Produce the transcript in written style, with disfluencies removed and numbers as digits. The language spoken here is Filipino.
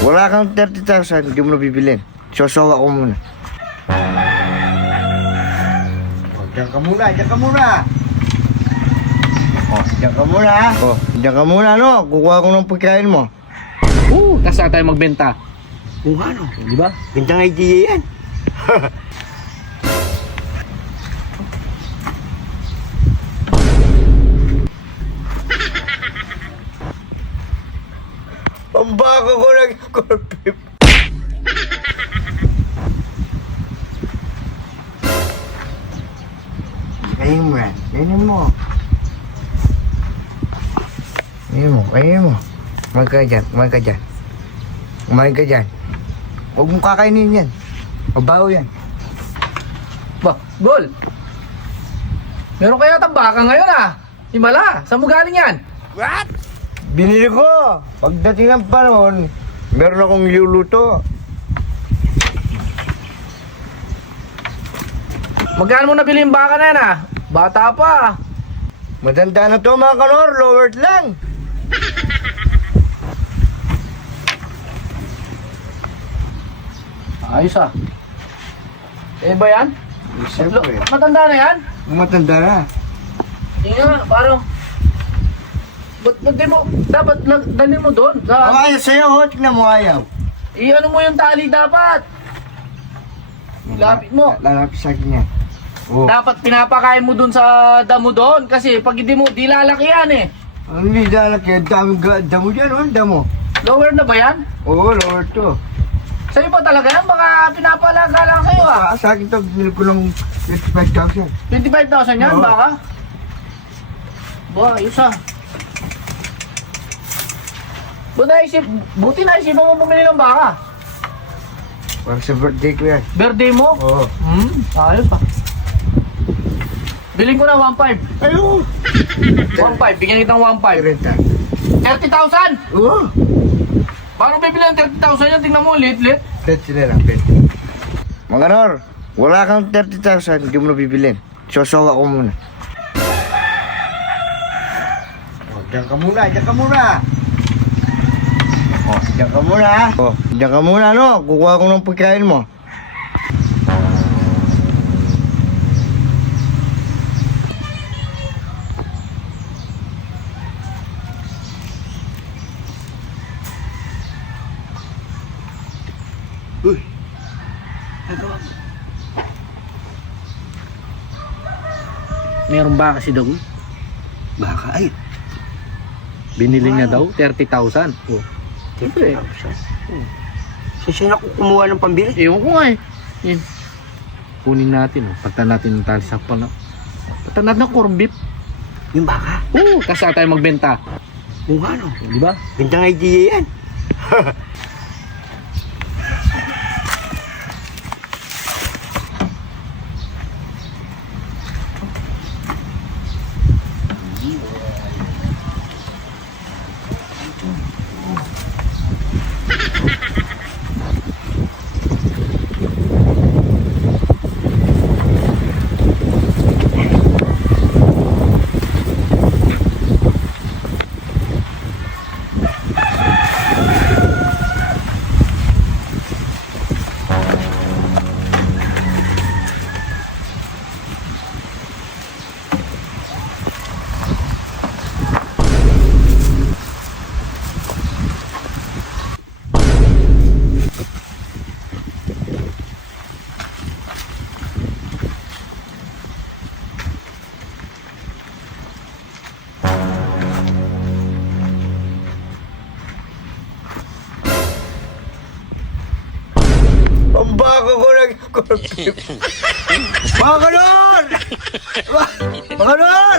Wala kang 30,000, hindi mo na bibilin. Sosowa ko muna. Diyan ka muna, diyan ka muna. Diyan ka muna. Diyan ka muna, no? Kukuha ko ng pagkain mo. Tas saan tayo magbenta? Kung ano? Di ba? Gandang idea yan. Ang baka ko nag-corpip. Kainin mo yan. Kainin mo. Kainin mo. Kainin mo. Kumain ka dyan. Kumain ka dyan. Kumain ka dyan. Huwag mong kakainin yan. Mabaho yan. Ba, Gol! Meron kaya baka ngayon ah! Himala! Saan mo galing yan? What? Binili ko. Pagdating ng panahon, meron akong iluluto. Magkano mo nabili yung baka na yan ah? Bata pa. Matanda na to mga kanor. Lowered lang. Ayos ah. Eh ba yan? Siyempre. Matanda na yan? Matanda na. Hindi nga, parang... Ba't di mo... Dapat dalhin mo doon sa... Ayaw sa'yo, ho. Tignan mo ayaw. Ano mo yung tali dapat? Lapit mo. Lalapit sa akin yan. Oh. Dapat pinapakain mo doon sa damo doon. Kasi pag hindi mo, di lalaki yan eh. Ang nidalak yan. Damo dyan, oh. Damo. Lower na ba yan? Oo, lower to. Sa'yo ba talaga yan? Baka pinapalaga lang kayo ah. Sa akin to, binili ko ng 25,000. 25,000 yan, Oo. baka? Ba, ayos ah. Buti naisip mo bumili ng baka. Para sa birthday ko yan. Birthday mo? Oo. Ayos pa. Biling ko na 1.5. Ayun. 1.5, bigyan kitang 1.5. Renta. 30,000! Oo. Paano bibili ng 30,000 yan? Tingnan mo, lit-lit. 30 na lang, 20. Mga Nor, wala kang 30,000, hindi mo na bibilin. Sosowa ko muna. Diyan ka muna, diyan ka muna. Diyan ka muna. Diyan ka muna, no? Kukuha ko ng pagkain mo. Uy. Meron ba kasi daw? Baka ay. Binili niya daw, 30,000. Oh. Siyempre. Saan ako kumuha ng pambili? Ewan ko nga eh. Yan. Kunin natin, oh. Pagtan natin ng tali sakpal na. Pagtan natin ng corn beef. Yung baka? Oo, kasi saan tayo magbenta. Kung ano? Di ba? Gandang idea yan. Ang baka ko nag-corpip. Mga kanor! Mga kanor!